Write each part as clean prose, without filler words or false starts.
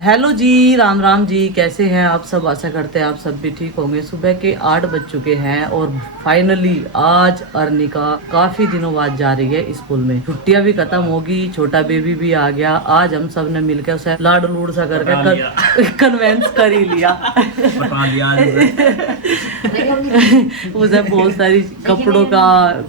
Hello जी, राम राम जी। कैसे हैं आप सब? आशा करते हैं आप सब भी ठीक होंगे। सुबह के 8 बज चुके हैं और फाइनली आज अर्निका काफी दिनों बाद जा रही है स्कूल में। छुट्टियां भी खत्म होगी, छोटा बेबी भी आ गया। आज हम सब ने मिलकर उसे लाड लूड सा करके कन्वेंस कर ही लिया। उसे बहुत सारी कपड़ों का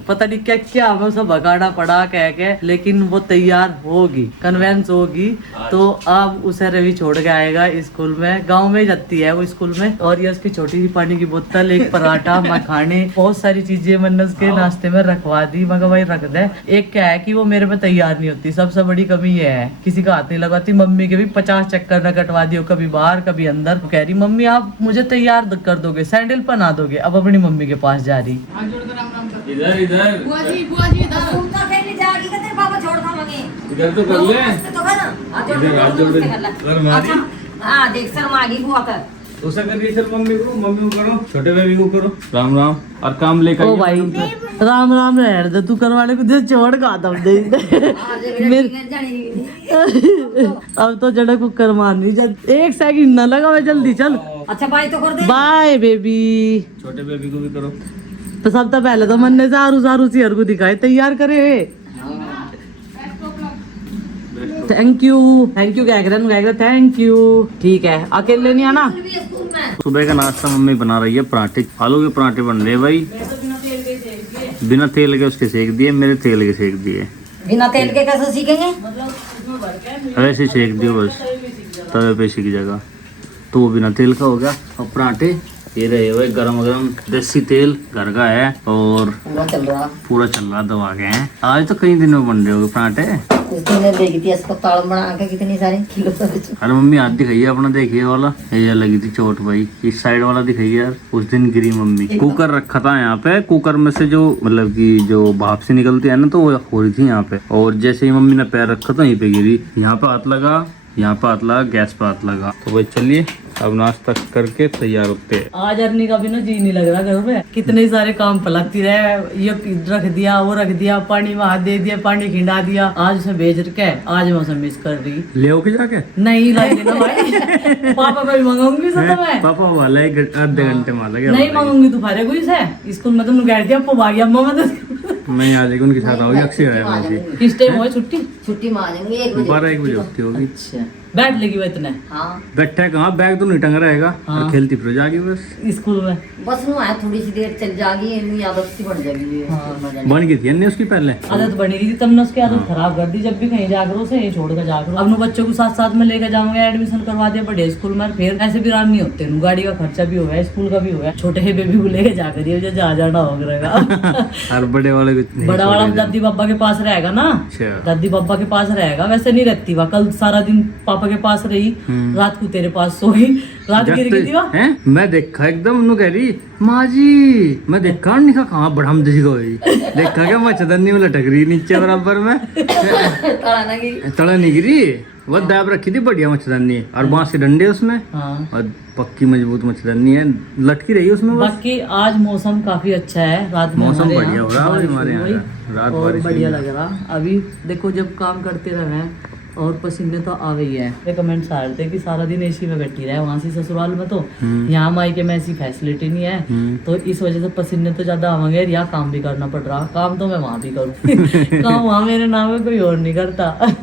पता नहीं क्या क्या हमें उसे भगाना पड़ा कह के, लेकिन वो तैयार होगी, कन्वेंस होगी। तो अब उसे रवि छोड़ के आएगा स्कूल में। गांव में जाती है वो स्कूल में। और ये उसकी छोटी सी पानी की बोतल, एक पराठा, मखाने, बहुत सारी चीजें मैंने उसके नाश्ते में रखवा दी। मगर भाई रख दे। एक क्या है कि वो मेरे में तैयार नहीं होती, सबसे बड़ी कमी ये है, किसी का हाथ नहीं लगाती। मम्मी के भी 50 चक्कर न कटवा दियो, कभी बाहर कभी अंदर। कह रही मम्मी आप मुझे तैयार कर दोगे, सैंडल पहना दोगे। अब अपनी मम्मी के पास जा रही। इधर इधर बुआ जी इधर घूमता कहीं जाएगी कि तेरे पापा छोड़ खाओगे इधर तो कर ले। तो है ना इधर हाथ जोड़ दे। अगर मारी हां देख शर्म आ गई बुआ का। तो ऐसा करिए, चल मम्मी को करो, छोटे बेबी को करो। राम राम और काम लेकर ओ भाई राम राम रह दे तू करवाने को दे, छोड़ का दम दे। अब तो जड़ा कुकर मारनी, एक सेकंड ना लगा, मैं जल्दी चल। अच्छा बाय तो कर दे। Bye baby. छोटे बेबी को भी करो। तो सब तो पहले तो मन ने सारू सियर को दिखाए, तैयार करे। थैंक यू कह रहे थैंक यू। ठीक है, अकेले नहीं आना। सुबह का नाश्ता मम्मी बना रही है पराठे, आलू के पराठे बन रहे भाई। बिना तेल के उसके सेक दिए, मेरे तेल के सेक दिए। बिना तेल के कैसे सीखेंगे? ऐसे सेक दियो बस, तवे पे सीख जाएगा। तो वो बिना तेल का हो गया। और पराठे ये रहे हुए गरम गरम, देसी तेल घर का है और पूरा चल रहा दबा के हैं। आज तो कई दिनों बन रहे होगे पराठे। देखी थी अस्पताल बना के कितनी सारी किलो। अरे मम्मी हाथ दिखाइए अपना, देखिए वाला ये लगी थी चोट भाई, इस साइड वाला दिखाइए यार। उस दिन गिरी मम्मी। कुकर रखा था यहाँ पे, कुकर में से जो मतलब कि जो भाप से निकलती है ना, तो वो हो रही थी यहाँ पे। और जैसे ही मम्मी ने पैर रखा तो यहीं पे गिरी। यहाँ पे हाथ लगा, यहाँ पे हाथ लगा, गैस पे हाथ लगा। तो भाई चलिए अब नाश्ता करके तैयार होते हैं। आज अर्नी का भी ना जी नहीं लग रहा घर में। कितने सारे काम पलटती रहे, ये रख दिया, वो रख दिया, पानी में हाथ दे दिया, पानी खिंडा दिया। आज उसे भेज के आज मैं उसे मिस कर रही। ले के जाके नहीं लाई लेना भाई। पापा को भी मंगाऊंगी सब मैं। पापा वाला आधे घंटे में लगे। नहीं मंगाऊंगी तू फारे कोई से स्कूल में। तुमने कह दिया भाई अम्मा मैं तो मैं आ जाएगी उनके साथ आओगी। अक्षय है किस टाइम हो छुट्टी में आ जाएंगे 1 बजे। 12-1 बजे होती होगी। अच्छा बैठ लेगी वो इतने। हाँ बैठा कहाँ, बैग तो नहीं टंग रहेगा। हाँ। खेलती फिर जाएगी बस स्कूल में। बस नु है, थोड़ी सी देर चल जाएगी, इतनी आदत सी बढ़ जाएगी। बन गई थी अन्य उसकी पहले। आदत बनी थी, तुमने उसकी आदत खराब कर दी। जब भी कहीं जाकर उसे यहीं छोड़ कर जाकर अब बच्चों को साथ साथ में लेकर जाऊंगे, एडमिशन करवा दिया बड़े स्कूल में। फिर ऐसे भी आराम नहीं होते, गाड़ी का खर्चा भी हो गया, स्कूल का भी हो गया। छोटे ही बेबी को लेकर जाकर ये जा जाना होगा। और बड़े वाले को बड़ा वाला दादी पापा के पास रहेगा ना। दादी पापा के पास रहेगा। वैसे नहीं रहती वह, कल सारा दिन पापा के पास रही, रात को तेरे पास सोई। रात गिर गई थी वह। मैं देखा एकदम नु कह रही माँ जी, मैं देखा नहीं कहा कहाँ बढ़म जैसी गई। देखा क्या मच्छरदानी में लटक रही नीचे बराबर में। तड़ा नहीं गिरी, वो दाब रखी थी बढ़िया मच्छरदानी और बांस के डंडे उसमें। हाँ। और पक्की मजबूत मच्छरदानी है, लटकी रही उसमें। बाकी आज मौसम काफी अच्छा है। रात में मौसम हमारे बढ़िया हो रहा है हमारे यहाँ यहाँ, रात और बारिश बढ़िया हुई। लग रहा। अभी देखो जब काम करते रहे और पसीने तो आ गई है। ये कमेंट्स आ रहे थे कि सारा दिन एसी में बैठी रहे वहां से ससुराल में, तो यहाँ मायके में ऐसी फैसिलिटी नहीं है। तो इस वजह से पसीने तो ज्यादा आवेंगे। यहाँ काम भी करना पड़ रहा। काम तो मैं वहाँ भी करूँ। काम वहाँ मेरे नाम में कोई और नहीं करता।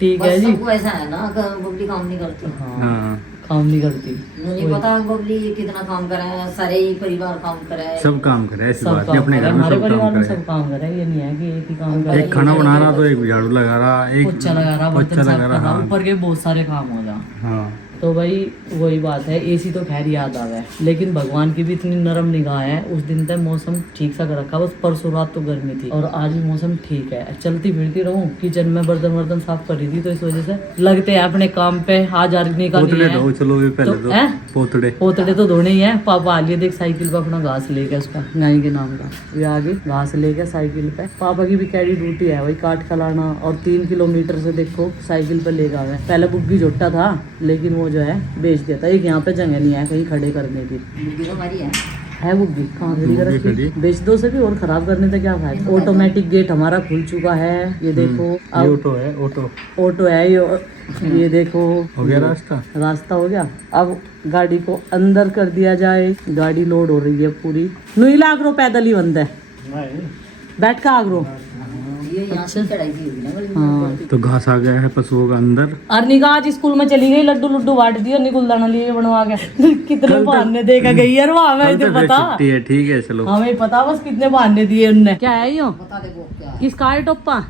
ठीक है जी। ऐसा है ना, बबली काम नहीं करती। हाँ काम नहीं करती। मुझे पता बबली कितना काम करे, सारे ही परिवार काम करे, सब काम करे, ऐसी सब बात नहीं। काम अपने करे, घर में हमारे सब परिवार काम में करे। सब काम करे। ये नहीं है कि एक ही काम करे। एक खाना बना रहा तो एक झाड़ू लगा रहा, एक पोछा लगा रहा, बर्तन पोछा साफ लगा कर रहा, रहा। ऊपर के बहुत सारे काम हो जा। हाँ तो भाई वही बात है। एसी तो खैर याद आ गया, लेकिन भगवान की भी इतनी नरम निगाह है। उस दिन तक मौसम ठीक सा कर रखा, बस परसों रात तो गर्मी थी और आज भी मौसम ठीक है। चलती फिरती रहूं, किचन में बर्तन साफ कर रही थी, तो इस वजह से लगते हैं अपने काम पे। आज अर्नी का पोतड़े धो चलो भी पहले तो, पोतड़े तो धोने ही है। पापा आ लिए देख साइकिल पे अपना घास लेके, उसका गाय के नाम का ये आगे घास लेके साइकिल पे। पापा की भी कैडी ड्यूटी है वही काट खिलाना। और 3 किलोमीटर से देखो साइकिल पे ले गए। पहले बुग्गी जोटा था, लेकिन वो जो है बेच दिया था। एक यहाँ पे जगह नहीं है कहीं खड़े करने की। बुग्गी तो हमारी है। है वो भी कहाँ खड़ी कर रखी? बेच दो से भी और खराब करने से क्या फायदा। ऑटोमेटिक गेट हमारा खुल चुका है, ये देखो। अब ऑटो है, ऑटो है ये देखो, हो गया रास्ता हो गया। अब गाड़ी को अंदर कर दिया जाए, गाड़ी लोड हो रही है पूरी। नुई आगरो पैदल ही बंद है, बैठ का आगरो। ये यहाँ से चढ़ाई दी होगी ना गली में। हाँ, तो घास आ गया है पशुओं का अंदर। और निगाह आज स्कूल में चली गई, लड्डू लड्डू बांट दिए, निकुलदाना लिए बनवा के। कितने बहाने देकर गई यार, वहाँ हमें तो पता छुट्टी है, ठीक है चलो। हमें पता बस कितने बहाने दिए उनने। क्या है यो? बता दे वो क्या है। किसका है टोपा?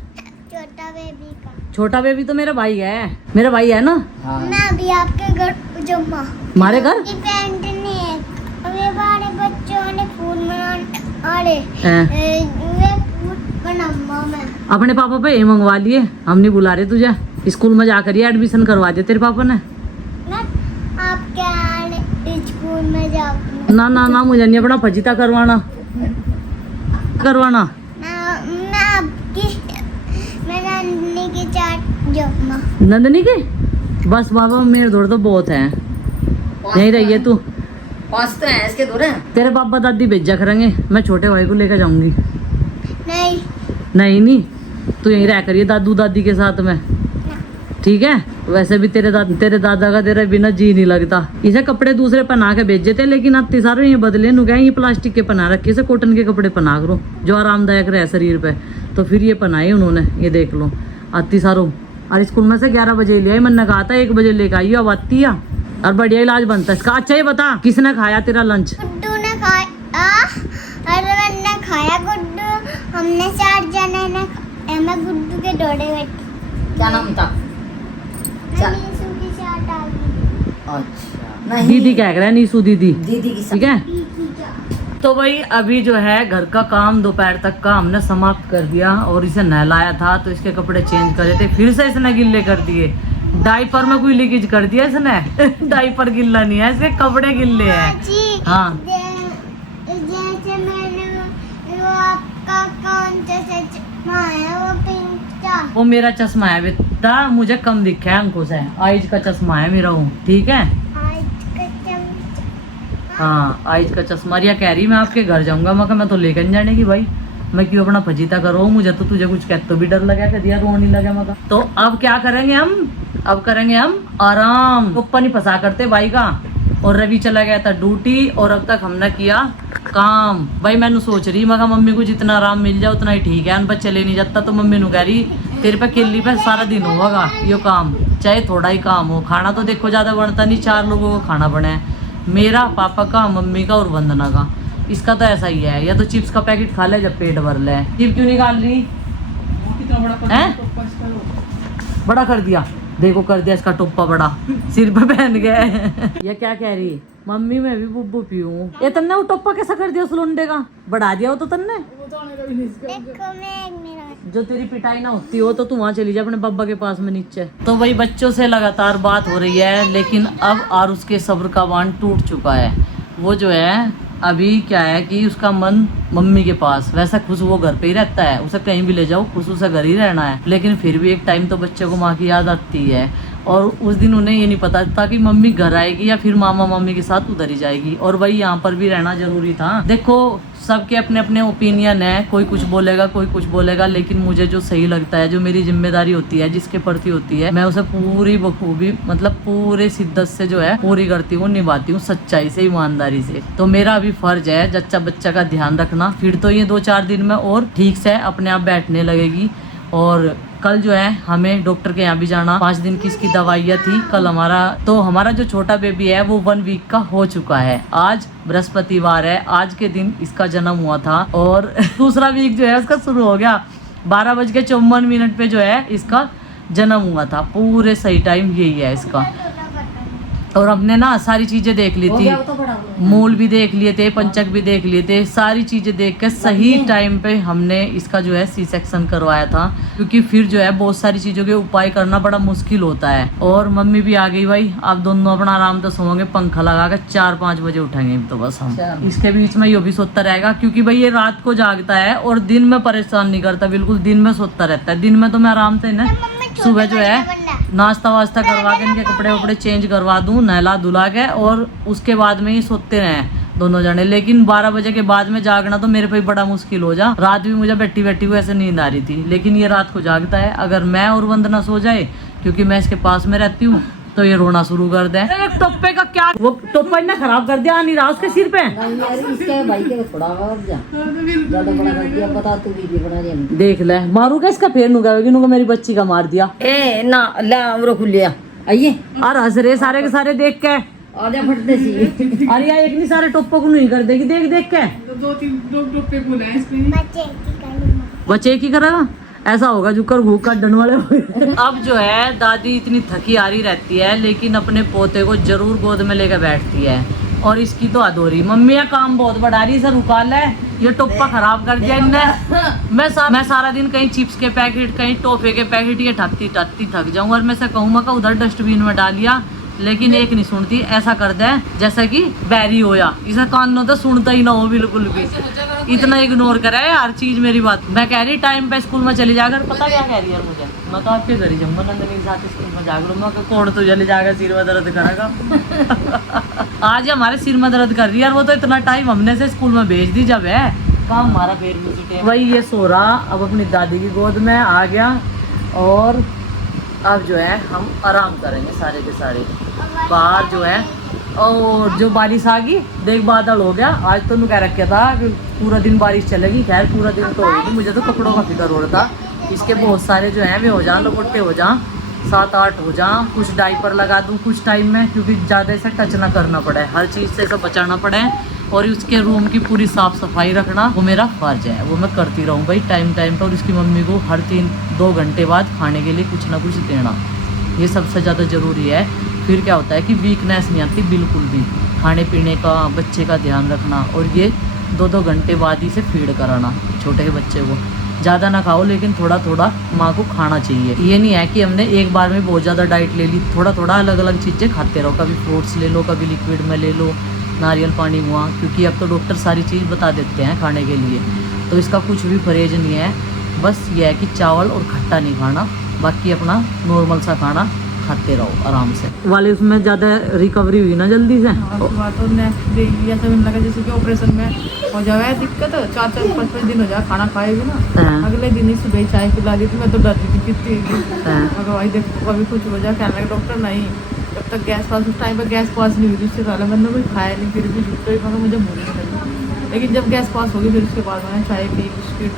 छोटा बेबी का। छोटा बेबी तो मेरा भाई है, मेरा भाई है ना। हाँ मैं अभी आपके घर जम्मा हमारे घर की पैंट नहीं है। अभी बारे बच्चों ने फूल बनाने अरे हैं। वे फूल बनाऊंगा मैं। अपने पापा पे ये मंगवा लिए, हम नहीं बुला रहे तुझे। स्कूल में जाकर ये एडमिशन करवा दिया तेरे पापा ने। मैं आपके स्कूल में जाऊंगा। ना ना ना, मुझे नहीं अपना फजीता करवाना। मैं आपकी मैं नंदनी की चाट जम्मा। नंदनी के बस बाबा मेरे दौड़ तो बहुत है, नहीं रही है तू। पास तो है इसके दूर है। तेरे पापा दादी भेजा करेंगे, मैं छोटे भाई को लेकर जाऊंगी। नहीं नहीं तू यहीं रह करिए दादू दादी के साथ में, ठीक है। वैसे भी तेरे दादा का तेरे बिना जी नहीं लगता। इसे कपड़े दूसरे पहना के भेजे थे, लेकिन अब सारे ये बदले नु गए, ये प्लास्टिक के पहना रखे, इसे कॉटन के कपड़े पहना करो जो आरामदायक रहे शरीर पे। तो फिर ये पहनाए उन्होंने, ये देख लो आती सारो। और स्कूल में से 11 बजे लिया, मैंने कहा था 1 बजे लेकर आई, अब आती है और बढ़िया इलाज बनता है इसका। अच्छा ये बता किसने खाया तेरा लंच? गुड्डू ने खाया, अरविंद ने खाया, गुड्डू हमने 4 जने ने खाया। मैं गुड्डू के डोडे बैठी। क्या नाम था? मैं नीसू की चाट आ गई। अच्छा नहीं, दीदी क्या कह रहा है, नीसू दीदी, दीदी की ठीक है। की चाट। तो भाई अभी जो है घर का काम दोपहर तक का हमने समाप्त कर दिया, और इसे नहलाया था तो इसके कपड़े चेंज करे थे, फिर से इसने गिल्ले कर दिए। डायपर में कोई लीकेज कर दिया इसने। डायपर गिल्ला नहीं है, इसके कपड़े गिल्ले हैं। जी हाँ। जैसे मैंने वो आपका कौन सा चश्मा है वो पिंक का। वो मेरा चश्मा है बेटा, मुझे कम दिखा है अंकुश है, आइज का चश्मा है मेरा, हूँ ठीक है। आज का चमचा। हाँ आइज का चश्मा। रिया कह रही मैं आपके घर जाऊंगा, मैं तो लेकर नहीं जाने की भाई, मैं क्यों अपना फजीता करो, मुझे तो तुझे कुछ कहते तो भी डर लगा कर दिया, रोने लगा मगर। तो अब क्या करेंगे हम? अब करेंगे हम आराम। ऊपर नहीं फंसा करते भाई का। और रवि चला गया था ड्यूटी, और अब तक हमने किया काम। भाई मैंने सोच रही मगर मम्मी को जितना आराम मिल जाए उतना ही ठीक है। अनपढ़ चले नहीं जाता तो मम्मी नु कह रही तेरे पे किल्ली पे सारा दिन होगा ये काम, चाहे थोड़ा ही काम हो। खाना तो देखो ज्यादा बनता नहीं, 4 लोगों को खाना बने है, मेरा, पापा का, मम्मी का और वंदना का। इसका तो ऐसा ही है, या तो चिप्स का पैकेट खा ले जब पेट भर ले। चिप क्यों निकाल रही? कितना बड़ा है? बड़ा कर दिया, देखो कर दिया इसका टोपा बड़ा, सिर पे पहन गया। ये क्या कह रही? मम्मी मैं भी बुब्बू पीऊं। ये तन्ने वो टोपा कैसा कर दिया उस लुंडे का? बढ़ा दिया वो तो तन्ने। देखो मैं एक मिनट। जो तेरी पिटाई ना होती हो तो तू वहाँ चली जा अपने बब्बा के पास में नीचे। तो भाई बच्चों से लगातार बात हो रही है, लेकिन अब आरुष के सब्र का बांध टूट चुका है। वो जो है अभी क्या है कि उसका मन मम्मी के पास, वैसा खुश वो घर पे ही रहता है, उसे कहीं भी ले जाओ खुश उसे घर ही रहना है, लेकिन फिर भी एक टाइम तो बच्चे को माँ की याद आती है। और उस दिन उन्हें ये नहीं पता था कि मम्मी घर आएगी या फिर मामा मम्मी के साथ उधर ही जाएगी, और वही यहाँ पर भी रहना जरूरी था। देखो सबके अपने अपने ओपिनियन है, कोई कुछ बोलेगा कोई कुछ बोलेगा, लेकिन मुझे जो सही लगता है, जो मेरी जिम्मेदारी होती है, जिसके प्रति होती है, मैं उसे पूरी बखूबी मतलब पूरे शिद्दत से जो है पूरी करती हूँ, निभाती हूँ, सच्चाई से, ईमानदारी से। तो मेरा अभी फर्ज है जच्चा बच्चा का ध्यान रखना। फिर तो ये 2-4 दिन में और ठीक से अपने आप बैठने लगेगी। और कल जो है हमें डॉक्टर के यहाँ भी जाना, 5 दिन की इसकी दवाइयाँ थी। कल हमारा जो छोटा बेबी है वो 1 वीक का हो चुका है। आज बृहस्पतिवार है, आज के दिन इसका जन्म हुआ था, और दूसरा वीक जो है उसका शुरू हो गया। 12:54 पे जो है इसका जन्म हुआ था। पूरे सही टाइम यही है इसका। और हमने ना सारी चीजें देख ली थी, मूल भी देख लिए थे, पंचक भी देख लिए थे, सारी चीजें देख के सही टाइम पे हमने इसका जो है सी सेक्शन करवाया था, क्योंकि फिर जो है बहुत सारी चीजों के उपाय करना बड़ा मुश्किल होता है। और मम्मी भी आ गई भाई, आप दोनों अपना आराम से सोओगे, पंखा लगा के 4-5 बजे उठेंगे तो बस हम। इसके बीच में ये भी सोता रहेगा, क्योंकि भाई ये रात को जागता है और दिन में परेशान नहीं करता, बिल्कुल दिन में सोता रहता है। दिन में तो मैं आराम से ना सुबह जो है नाश्ता वास्ता करवा के इनके कपड़े वपड़े चेंज करवा दूं, नहला धुला के, और उसके बाद में ही सोते रहे। दोनों जने। लेकिन 12 बजे के बाद में जागना तो मेरे पे बड़ा मुश्किल हो जा। रात भी मुझे बैठी बैठी हुई ऐसे नींद आ रही थी, लेकिन ये रात को जागता है। अगर मैं और वंदना सो जाए, क्योंकि मैं इसके पास में रहती हूँ, तो ये रोना शुरू कर दे। एक टोप्पे का क्या, वो टोप्पा इतना खराब कर दिया निराज के सिर पे। इसके भाई के थोड़ा और ज्यादा बड़ा कर दिया, बता तू भी बना रही है। देख ले, मारू क्या इसका, फेर नुगा मेरी बच्ची का मार दिया। ए ना ला हमरो खुलिया आइए और हंस रहे सारे के सारे देख के। आजा फटते सी अरे यार एक नहीं सारे टोप्पो को नहीं कर देगी देख देख के। बच्चे की करूँगा। बच्चे की करेगा, ऐसा होगा जो कर भूख काटने वाले हो। अब जो है दादी इतनी थकी हारी रहती है, लेकिन अपने पोते को जरूर गोद में लेकर बैठती है। और इसकी तो अधूरी मम्मी है, काम बहुत बढ़ा रही, सर रुका ले, ये टोप्पा खराब कर दिया इनने। मैं सारा दिन कहीं चिप्स के पैकेट, कहीं टोफे के पैकेट ये ठाकती थक जाऊं, और मैं से कहूँ मैं उधर डस्टबिन में डालिया, लेकिन एक नहीं सुनती। ऐसा कर दे जैसा कि बैरी हो, या इसे कानों तो सुनता ही ना हो बिल्कुल भी, इतना इग्नोर करे हर चीज मेरी बात। मैं कह रही टाइम पे स्कूल में चली जाकर, पता क्या कह रही है मुझे, मैं तो आपके घर ही जाऊंगा, नंदनी के साथ स्कूल में जाकर। मैं कौन तो चले जाकर सिर में दर्द करेगा। आज हमारे सिर में दर्द कर रही है, और वो तो इतना टाइम हमने से स्कूल में भेज दी जब है काम हमारा फेर भी छूटे। वही ये सो रहा अब अपनी दादी की गोद में आ गया, और अब जो है हम आराम करेंगे सारे के सारे। बाहर जो है और जो बारिश आ गई, देख बादल हो गया। आज तो मैं कह रखा था कि पूरा दिन बारिश चलेगी, खैर पूरा दिन तो होगी। मुझे तो कपड़ों का फिक्र हो रहा था, इसके बहुत सारे जो हैं वे हो जाएं, लपट्टे हो जाएं, 7-8 हो जाएं। कुछ डाइपर लगा दूं कुछ टाइम में, क्योंकि ज़्यादा इसे टच ना करना पड़े, हर चीज़ से इसे बचाना पड़े। और उसके रूम की पूरी साफ़ सफाई रखना वो मेरा फर्ज है, वो मैं करती रहूँ भाई टाइम टाइम पर। और उसकी मम्मी को हर 3-2 घंटे बाद खाने के लिए कुछ ना कुछ देना, ये सबसे ज़्यादा ज़रूरी है। फिर क्या होता है कि वीकनेस नहीं आती बिल्कुल भी, खाने पीने का, बच्चे का ध्यान रखना। और ये 2-2 घंटे बाद ही से फीड कराना छोटे बच्चे को। ज़्यादा ना खाओ, लेकिन थोड़ा थोड़ा माँ को खाना चाहिए। ये नहीं है कि हमने एक बार में बहुत ज़्यादा डाइट ले ली, थोड़ा थोड़ा अलग अलग चीज़ें खाते रहो। कभी फ्रूट्स ले लो, कभी लिक्विड में ले लो, नारियल पानी हुआ, क्योंकि अब तो डॉक्टर सारी चीज़ बता देते हैं खाने के लिए। तो इसका कुछ भी परहेज नहीं है, बस ये है कि चावल और खट्टा नहीं खाना, बाकी अपना नॉर्मल सा खाना खाते रहो आराम से। वाले उसमें ज़्यादा रिकवरी हुई ना जल्दी से। तो नेक्स्ट डे ऐसा मिलने लगा जैसे कि ऑपरेशन में हो जाए दिक्कत, 4-5 दिन हो जाए खाना खाएगी ना, अगले दिन ही सुबह चाय पिला दी थी। मैं तो डरती थी कितनी, अगर भाई देखो कभी कुछ हो जाए, कहने लगा डॉक्टर नहीं, जब तक गैस पास, उस टाइम पर गैस पास नहीं हुई थी, उससे पहले मैंने कुछ खाया नहीं, फिर भी तो मगर मुझे भूल नहीं लगी। लेकिन जब गैस पास होगी फिर उसके बाद मैंने चाय पी, बिस्किट,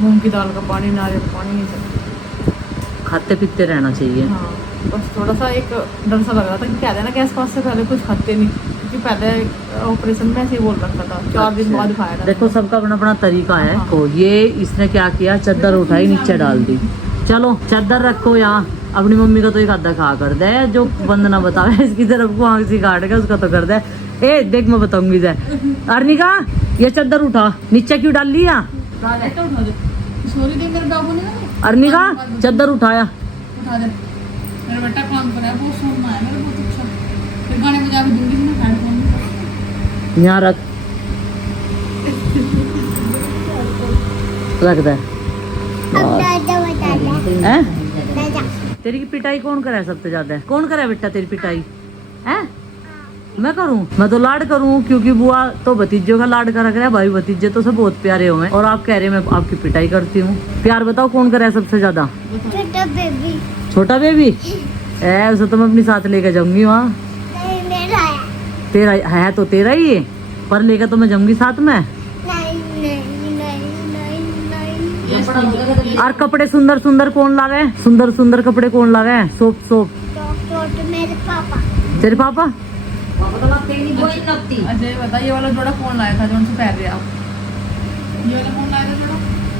मूंग की दाल का पानी, नारियल पानी, ये सब खाते पीते रहना चाहिए। हाँ, बस थोड़ा सा एक डर सा लग रहा था कि कहते हैं ना गैस पास से पहले कुछ खाते नहीं, क्योंकि पहले ऑपरेशन में ऐसे ही बोल रखा था 4 दिन बाद खाया था। देखो सबका अपना अपना तरीका है। तो ये इसने क्या किया, चादर उठाई नीचे डाल दी। चलो चादर रखो यहाँ, अपनी मम्मी का तो एक आधा खा कर दे, जो बंद ना बतावे इसकी तरफ को आँख से काट के उसका तो कर दे। ए देख मैं बताऊंगी जय अर्निका, ये चादर उठा, नीचे क्यों डाल लिया सॉरी दे मेरे बाबू ने अर्निका, चादर उठाया। उठा दे, मेरा बेटा काम कर रहा है, बहुत सोना है मेरा, बहुत अच्छा। फिर गाने बजा के दूंगी मैं, खाने फोन यहाँ रख दे। अब दादा बता दे। हैं? दादा तेरी की पिटाई कौन करे सबसे ज्यादा? कौन करे बेटा तेरी पिटाई? हैं? मैं करूं? मैं तो लाड करूं, क्योंकि बुआ तो भतीजों का लाड करा करे, भाई भतीजे तो सब बहुत प्यारे हो, और आप कह रहे हैं मैं आपकी पिटाई करती हूँ। प्यार बताओ कौन करे सबसे ज्यादा? छोटा बेबी। छोटा बेबी उसे तो मैं अपनी साथ लेके जाऊंगी वहाँ। नहीं मेरा है। तेरा है तो तेरा ही है, पर लेकर तो मैं जाऊंगी साथ में। नहीं नहीं नहीं नहीं नहीं। और कपड़े सुंदर सुंदर कौन लावे? सुंदर सुंदर कपड़े कौन लावे? सोप सोप छोटे मेरे पापा। तेरे पापा? अच्छा ये बता, ये वाला जोड़ा कौन लाया था जो उनसे पहन रहे आप? ये वाला कौन लाया था जोड़ा,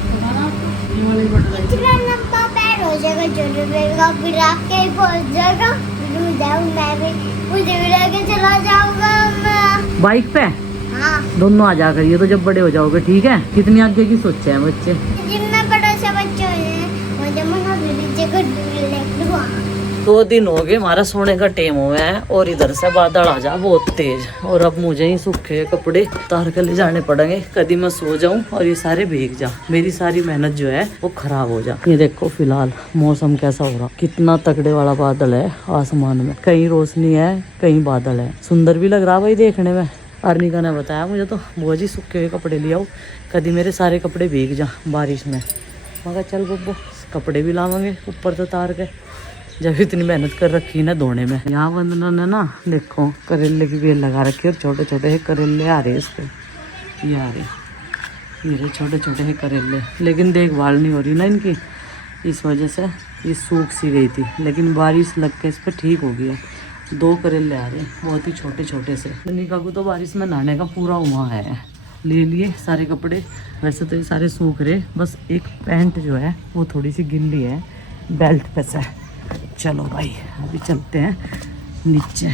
पता ना आपको? ये वाला जोड़ा लाया। इतना लंबा पैर हो जाएगा छोटे बेबी का, फिर आके पहुंच जाएगा, फिर मैं भी मुझे भी लेके चला जाऊंगा मैं बाइक पे? हाँ। दोनों आ जा करिए तो जब बड़े हो जाओगे, ठीक है? कितनी आगे की सोचे हैं बच्चे? जब मैं बड़ा सा बच्चा हो जाए मुझे मना लीजिए कर दूंगा। 2 दिन हो गए हमारा सोने का टाइम हुआ है, और इधर से बादल आ जा बहुत तेज, और अब मुझे ही सूखे कपड़े उतार कर ले जाने पड़ेंगे। कभी मैं सो जाऊं और ये सारे भीग जा, मेरी सारी मेहनत जो है वो खराब हो जा। ये देखो फिलहाल मौसम कैसा हो रहा, कितना तगड़े वाला बादल है आसमान में, कहीं रोशनी है कहीं बादल है। सुंदर भी लग रहा भाई देखने में, अर्निका ने बताया मुझे तो बुआ जी सूखे हुए कपड़े ले आओ, कभी मेरे सारे कपड़े भीग जा बारिश में। मगर चल बब्बो कपड़े भी लावांगे ऊपर तो तार के, जब इतनी मेहनत कर रखी है ना धोने में। यहाँ वंदना ने ना देखो करेले की बेल लगा रखी है और छोटे छोटे है करेले आ रहे इस पे, ये आ रहे, ये छोटे छोटे है करेले, लेकिन देखभाल नहीं हो रही ना इनकी, इस वजह से ये सूख सी गई थी, लेकिन बारिश लग के इस पर ठीक हो गया। 2 करेले आ रहे हैं बहुत ही छोटे छोटे से। निका को तो बारिश में नहाने का पूरा हुआ है, ले लिए सारे कपड़े, वैसे तो ये सारे सूख रहे, बस एक पैंट जो है वो थोड़ी सी गिल्ली है बेल्ट पे से। चलो भाई अभी चलते हैं नीचे।